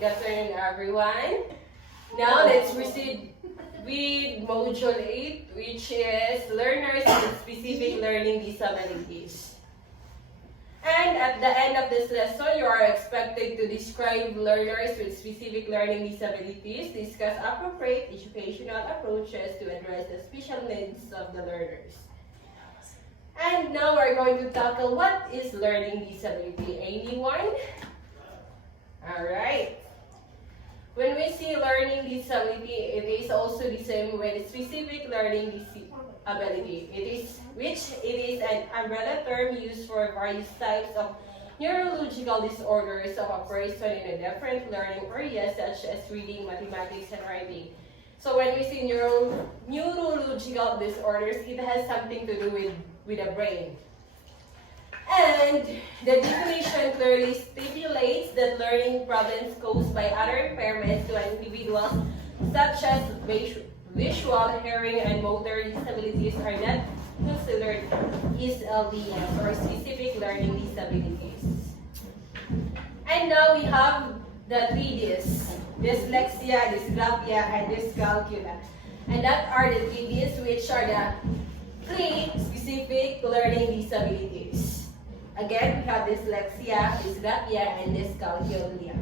Good afternoon, everyone. Now let's proceed with Module 8, which is Learners with Specific Learning Disabilities. And at the end of this lesson, you are expected to describe learners with specific learning disabilities, discuss appropriate educational approaches to address the special needs of the learners. And now we're going to tackle what is learning disability. Anyone? Alright. When we see learning disability, it is also the same with specific learning disability. It is an umbrella term used for various types of neurological disorders of a person in a different learning areas such as reading, mathematics, and writing. So when we see neurological disorders, it has something to do with the brain. And the definition clearly stipulates that learning problems caused by other impairments to individuals such as visual, hearing, and motor disabilities are not considered SLDs or specific learning disabilities. And now we have the three Ds: dyslexia, dysgraphia, and dyscalculia. And that are the three Ds, which are the three specific learning disabilities. Again, we have dyslexia, dysgraphia, and dyscalculia.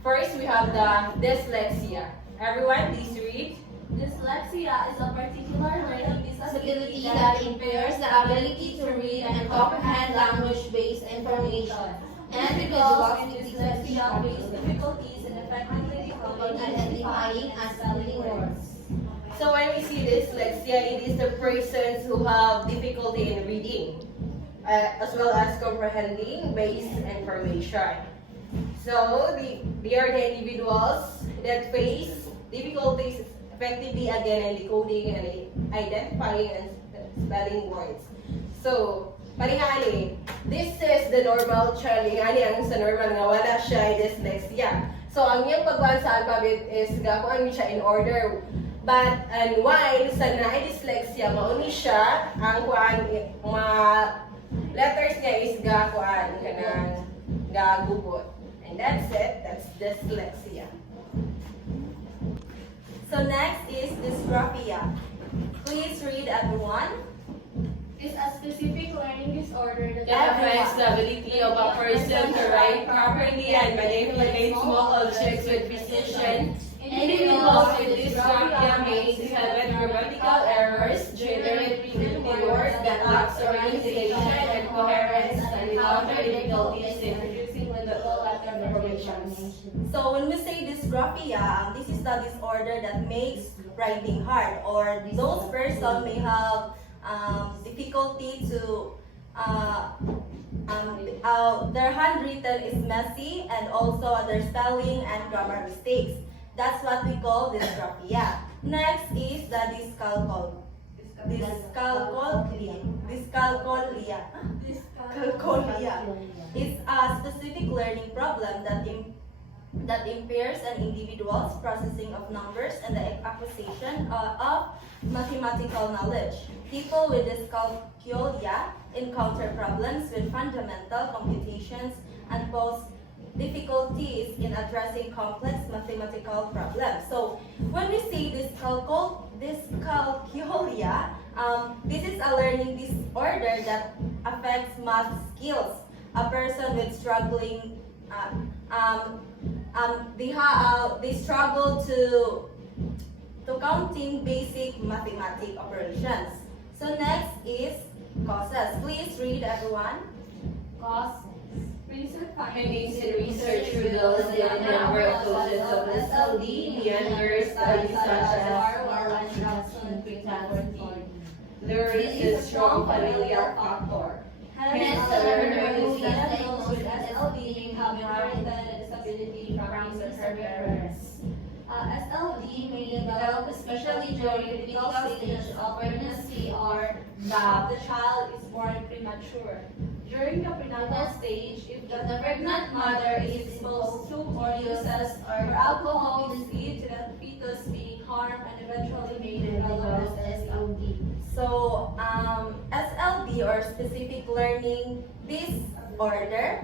First, we have the dyslexia. Everyone, please read. Dyslexia is a particular learning disability that impairs the ability to read and comprehend language-based information. Individuals with dyslexia face difficulties in effectively decoding, identifying, and spelling words. So when we see dyslexia, it is the persons who have difficulty in reading, as well as comprehending basic information. So they are the individuals that face difficulties effectively again in decoding and identifying and spelling words. So, parihani, this is the normal child. Ingani ang sa normal nga wala siya dyslexia. So, ang iyang pagkuhan sa alphabet is gakuan siya in order. But, and while sa dyslexia, mauni siya, ang kuan, mga letters niya is gakuan, kanang gagubot. And that's it, that's dyslexia. So next is dysgraphia. Please read everyone. Is a specific learning disorder that That affects the ability of a person to write properly and manipulate small objects with precision. Individuals with dysgraphia may exhibit grammatical errors, generate repeated words that lack organization and coherence, and encounter difficulties in producing legible letter formations. So when we say dysgraphia, this is the disorder that makes writing hard, or those person may have difficulty to their handwritten is messy, and also their spelling and grammar mistakes. That's what we call dysgraphia. Next is the dyscalculia. It's a specific learning problem that impairs an individual's processing of numbers and the acquisition of mathematical knowledge. People with dyscalculia encounter problems with fundamental computations and pose difficulties in addressing complex mathematical problems. So when we say dyscalculia, this is a learning disorder that affects math skills. A person with struggling, they struggle to counting basic mathematical operations. So next is causes. Please read everyone. causes. Recent Findings in research reveals the number of causes of SLD beyond studies such as there is a strong familial factor. Hence, the learner who is diagnosed with SLD may have inherited a disability from his or her parents. SLD may develop especially during the critical stage of pregnancy or if the child is born premature. During the prenatal stage, if the pregnant mother is exposed to or uses or alcohol, this leads to the fetus being harmed and eventually may develop as SLD. So SLD or specific learning disorder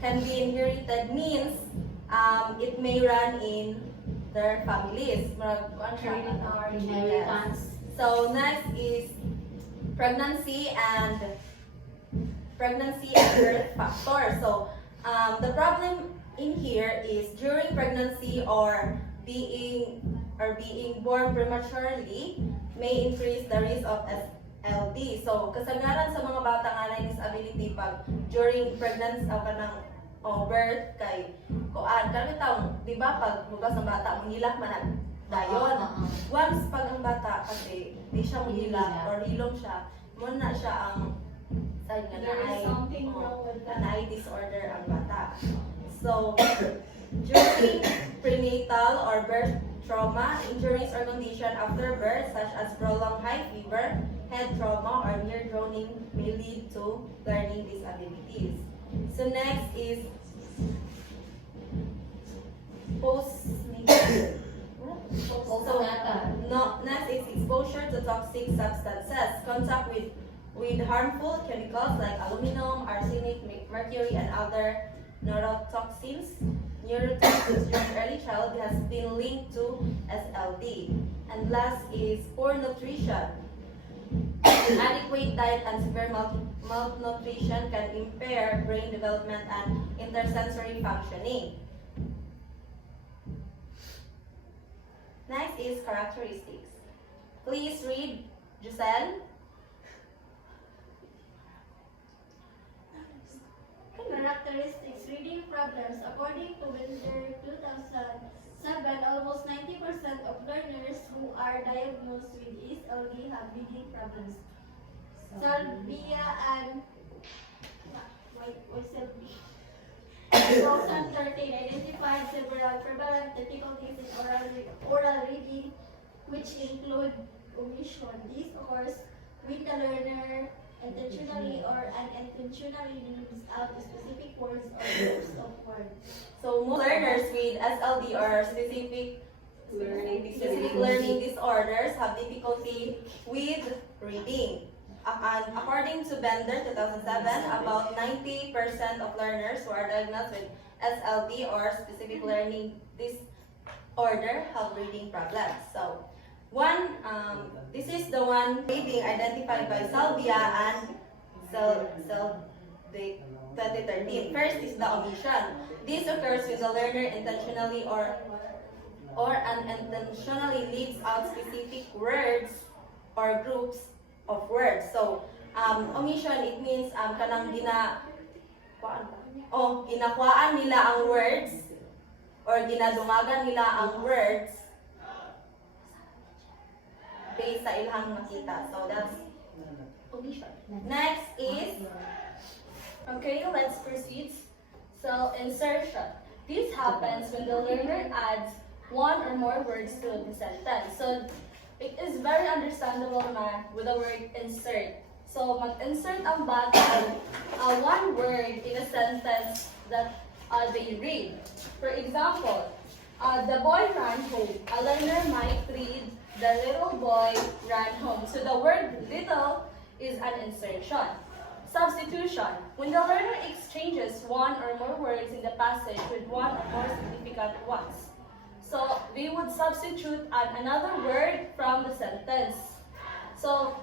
can be inherited means it may run in their families. Inheritance. So next is pregnancy and birth factor. So the problem in here is during pregnancy or being born prematurely may increase the risk of SLD. So kasagaran sa mga bata nga na disability pag during pregnancy o kanang birth kay kuan kami taong di ba pag bugas ng bata mangilak man dayon. Once pag ang bata kasi di siya mangilak or hilom siya, muna siya ang There is something wrong with that. eye disorder ang bata. So, during prenatal or birth trauma, injuries or condition after birth such as prolonged high fever, head trauma, or near drowning may lead to learning disabilities. So next is postnatal. Next is exposure to toxic substances, contact with harmful chemicals like aluminum, arsenic, mercury, and other neurotoxins. Neurotoxins during early childhood has been linked to SLD. And last is poor nutrition. Inadequate diet and severe malnutrition can impair brain development and intersensory functioning. Next is characteristics. Please read, Giselle. Characteristics, reading problems. According to Winter 2007, almost 90% of learners who are diagnosed with ESLD have reading problems. Salvia and 2013 identified several prevalent difficulties in oral reading, which include omission. This occurs when the learner intentionally or unintentionally leaves out specific words or groups of words. So most learners with SLD or specific learning disorders have difficulty with reading. And according to Bender 2007, about 90% of learners who are diagnosed with SLD or specific learning disorder have reading problems. So this is the one being identified by Salvia and 2013. First is the omission. This occurs when the learner intentionally or unintentionally leaves out specific words or groups of words. So, omission, it means kanang ginakuhaan nila ang words or ginadungagan nila ang words based sa ilang makita. So, that's omission. Next is, Okay, let's proceed. So, insertion. This happens when the learner adds one or more words to the sentence. So, it is very understandable na with the word insert. So, mag-insert ang bata one word in a sentence that they read. For example, the boy ran home. A learner might read, the little boy ran home. So, the word little is an insertion. Substitution. When the learner exchanges one or more words in the passage with one or more significant ones. So, we would substitute another word from the sentence. So,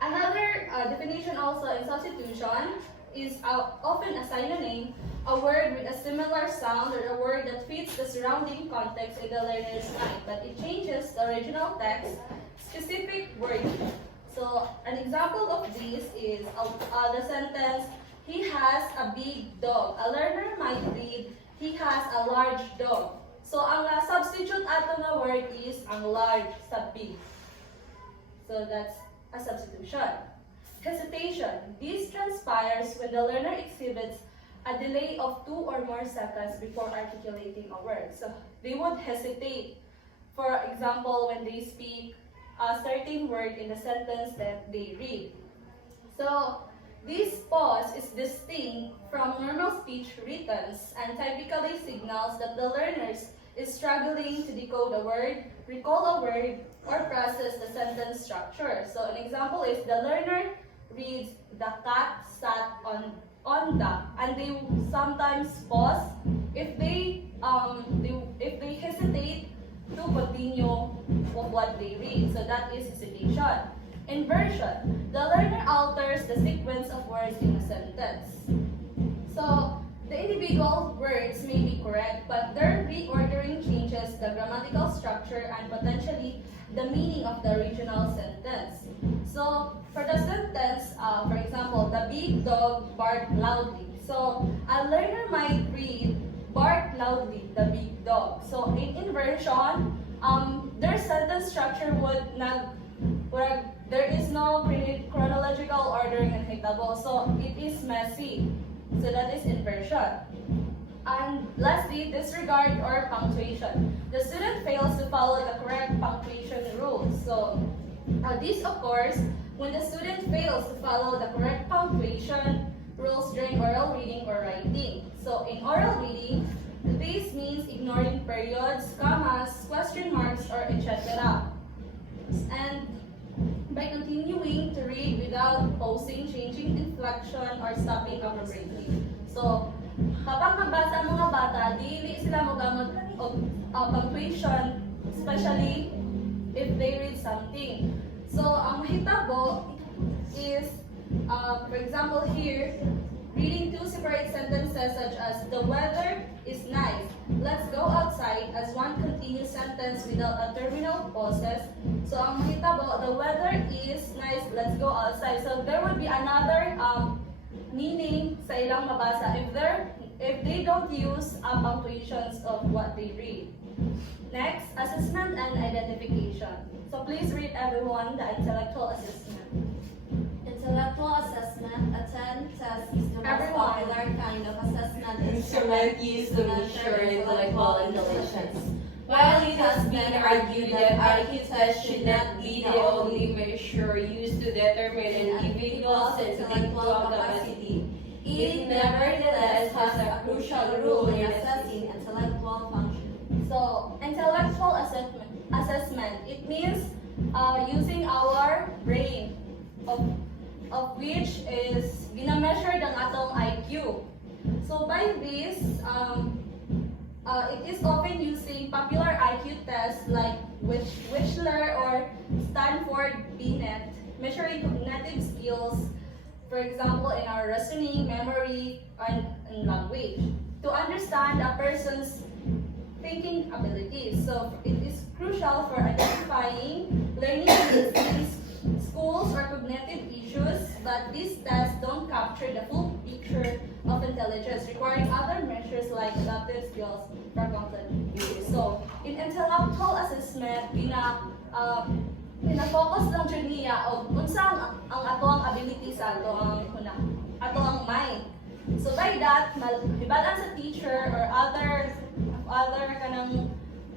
another definition also in substitution is often a synonym, a word with a similar sound or a word that fits the surrounding context in the learner's mind, but it changes the original text, specific wording. So, an example of this is the sentence, he has a big dog. A learner might read, he has a large dog. So, ang substitute ato nga word is ang large sa big. So, that's a substitution. Hesitation. This transpires when the learner exhibits a delay of 2 or more seconds before articulating a word. So, they would hesitate. For example, when they speak a certain word in the sentence that they read. So, this pause is distinct from normal speech writtens and typically signals that the learners is struggling to decode a word, recall a word, or process the sentence structure. So an example is the learner reads, the cat sat on on that, and they sometimes pause if if they hesitate to continue with what they read. So that is hesitation. Inversion. The learner alters the sequence of words in a sentence. So the individual words may be correct, but their reordering changes the grammatical structure and potentially the meaning of the original sentence. So for the sentence, for example, the big dog barked loudly. So a learner might read bark loudly, the big dog. So in inversion, their sentence structure would not, where there is no chronological ordering and hitable, so it is messy. So that is inversion. And lastly, disregard or punctuation. The student fails to follow the correct punctuation rules. So this occurs when the student fails to follow the correct punctuation rules during oral reading or writing. So in oral reading, this means ignoring periods, commas, question marks, or etc. And by continuing to read without pausing, changing inflection, or stopping abruptly. So, kapag mabasa ang mga bata, dili sila mogamot og punctuation, especially if they read something. So, ang mahitabo is, for example here, reading two separate sentences such as, the weather is nice, let's go outside, as one continuous sentence without a terminal pauses. So, ang mahitabo, the weather is nice, let's go outside. So, there would be another meaning sa ilang mabasa if they don't use punctuations of what they read. Next, assessment and identification. So, please read everyone the intellectual assessment. Intellectual assessment, a 10 test, is the most popular kind of assessment Instrument used to measure intellectual intelligence. While it has been argued that IQ tests should not be the only measure used to determine an individual's intellectual capacity, it nevertheless has a crucial role in assessing intellectual function. So, intellectual assessment, it means using our brain, of which is gina-measure ang atong IQ. So by this, it is often using popular IQ tests like Wechsler or Stanford Binet, measuring cognitive skills, for example, in our reasoning, memory, and language, to understand a person's thinking abilities. So it is crucial for identifying learning needs, schools, or cognitive issues, but these tests don't capture the full picture of intelligence, requiring other measures like adaptive skills for content use. So, in intellectual assessment, pina-focus lang dyan niya o unsa ang ato ang ability sa ato ang mind. So by that, hibalan sa teacher or other kanang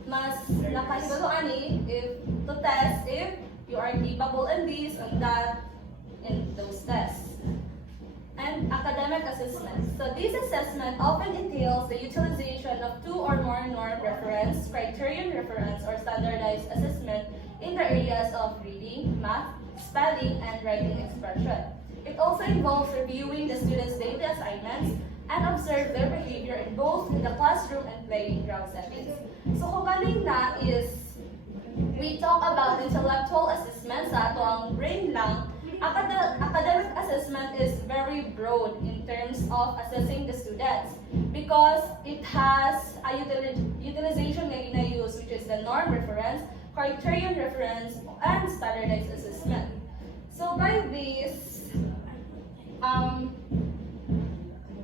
mas nakahibaluan if to test if you are capable in this and that in those tests. And academic assessment. So this assessment often entails the utilization of two or more norm reference, criterion reference, or standardized assessment in the areas of reading, math, spelling, and writing expression. It also involves reviewing the students' daily assignments and observe their behavior in both in the classroom and playing ground settings. So kung galing na is we talk about intellectual assessment sa ato ang brain lang. Academic assessment is very broad in terms of assessing the students because it has a utilization na ina-use, which is the norm reference, criterion reference, and standardized assessment. So by this,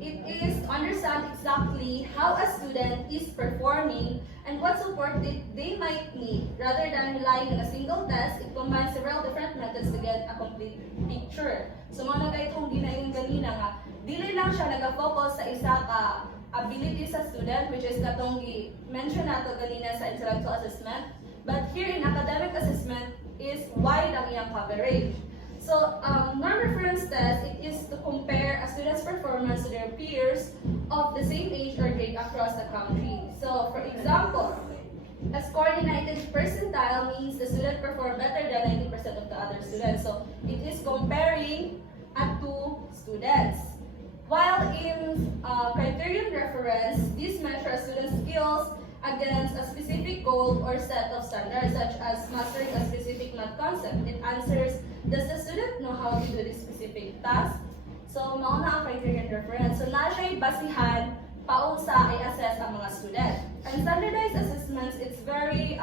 it is to understand exactly how a student is performing and what support they might need. Rather than relying on a single test, it combines several different methods to get a complete picture. So mga nagay itong ginayon ganina nga, dili lang siya nag-focus sa isa ka ability sa student, which is katong i-mention nato ganina sa intellectual assessment. But here in academic assessment is wide ang iyang coverage. So, norm reference test, it is to compare a student's performance to their peers of the same age or grade across the country. So, for example, a score in 90th percentile means the student performed better than 90% of the other students. So, it is comparing two students. While in criterion reference, these measure a student's skills against a specific goal or set of standards, such as mastering a specific math concept. It answers, does the student know how to do this specific task? So, mauna ang criterion reference. So, na siya'y basihan paun sa i-assess ang mga student. And standardized assessments, it's very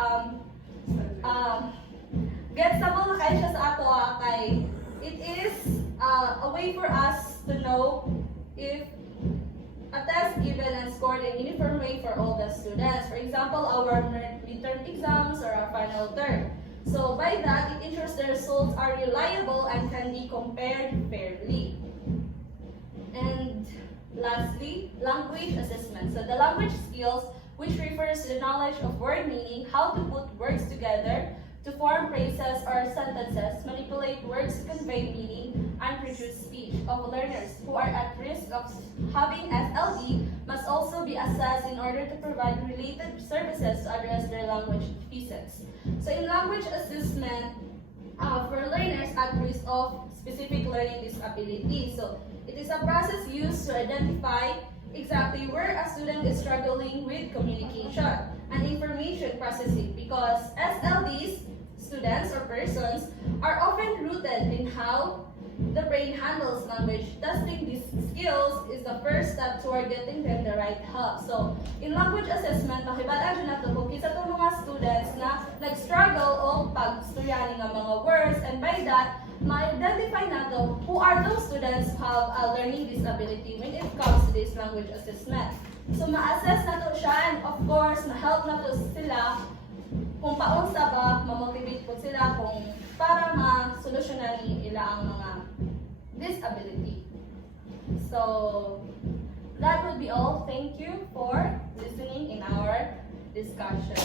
getsable na kayo siya sa ato kay it is a way for us to know if a test given and scored in uniform way for all the students. For example, our midterm exams or our final term. So by that, it ensures the results are reliable and can be compared fairly. And lastly, language assessment. So the language skills, which refers to the knowledge of word meaning, how to put words together, to form phrases or sentences, manipulate words to convey meaning, and produce speech of learners who are at risk of having SLE must also be assessed in order to provide related services to address their language deficits. So in language assessment, for learners at risk of specific learning disability. So it is a process used to identify exactly where a student is struggling with communication and information processing, because SLDs, students or persons, are often rooted in how the brain handles language. Testing these skills is the first step toward getting them the right help. So, in language assessment, makibala dyan nato kung kisa itong mga students na nag-struggle o pag-storyanin ng mga words, and by that, ma-identify nato who are those students who have a learning disability when it comes to this language assessment. So, ma-assess nato siya, and of course, ma-help nato sila kung paon sa ba, ma-motivate po sila kung para ma-solusyonan nila ang mga disability. So, that would be all. Thank you for listening in our discussion.